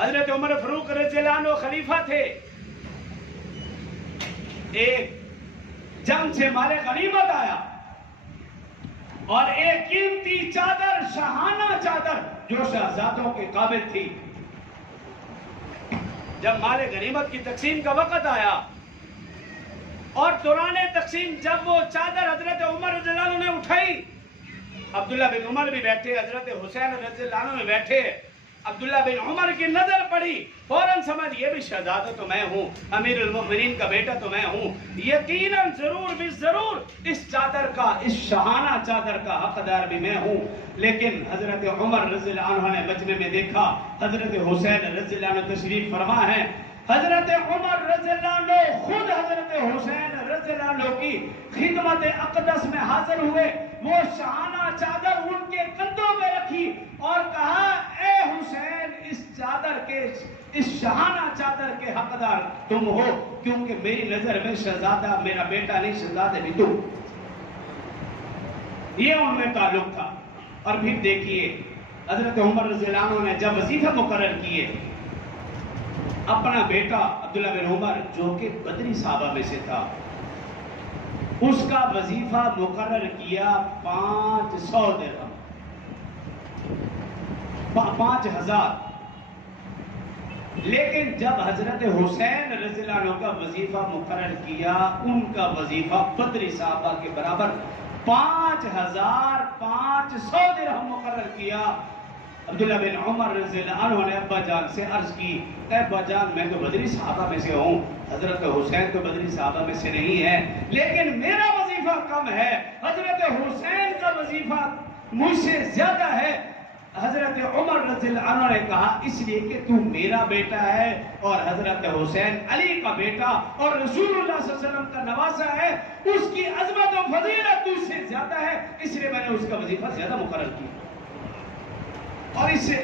حضرت عمر فاروق رضی اللہ عنہ خلیفہ تھے. ایک جنگ سے مال غنیمت آیا اور ایک قیمتی چادر، شاہانہ چادر جو شہزادوں کے قابل تھی. جب مال غنیمت کی تقسیم کا وقت آیا اور دوران تقسیم جب وہ چادر حضرت عمر رضی اللہ عنہ نے اٹھائی، عبداللہ بن عمر بھی بیٹھے، حضرت حسین رضی اللہ عنہ میں بیٹھے، عبداللہ بن عمر کی نظر پڑی، فوراً سمجھ یہ بھی شہزادہ تو میں ہوں، امیر المؤمنین کا بیٹا تو میں ہوں، یقیناً ضرور بھی ضرور اس چادر کا، اس شاہانہ چادر کا حقدار بھی میں ہوں. لیکن حضرت عمر رضی اللہ عنہ نے مجمع میں دیکھا حضرت حسین رضی اللہ عنہ تشریف فرما ہے. حضرت عمر رضی اللہ عنہ خود حضرت حسین رضی اللہ عنہ کی خدمت اقدس میں حاضر ہوئے. وہ شاہانہ چادر ان کے کندھوں پہ رکھی اور کہا اے حسین، اس چادر کے، اس شاہانہ چادر کے حقدار تم ہو، کیونکہ میری نظر میں شہزادہ میرا بیٹا نہیں، شہزادہ بھی تم. یہ ان میں تعلق تھا. اور پھر دیکھیے حضرت عمر رضی اللہ عنہ نے جب وظیفہ مقرر کیے، اپنا بیٹا عبداللہ بن عمر جو کہ بدری صحابہ میں سے تھا، اس کا وظیفہ مقرر کیا 500 درہم، 5000. لیکن جب حضرت حسین رضی اللہ عنہ کا وظیفہ مقرر کیا، ان کا وظیفہ بدری صحابہ کے برابر 5500 درہم مقرر کیا. عبداللہ بن عمر رضی اللہ عنہ نے ابا جان سے عرض کی، اے ابا جان میں تو بدری صحابہ میں سے ہوں، حضرت حسین تو بدری صحابہ میں سے نہیں ہے، لیکن میرا وظیفہ کم ہے، حضرت حسین کا وظیفہ مجھ سے زیادہ ہے. حضرت عمر رضی اللہ عنہ نے کہا اس لیے کہ تو میرا بیٹا ہے اور حضرت حسین علی کا بیٹا اور رسول اللہ صلی اللہ علیہ وسلم کا نواسا ہے، اس کی عظمت و فضیلت تجھ سے زیادہ ہے، اس لیے میں نے اس کا وظیفہ زیادہ مقرر کیا. اور اس سے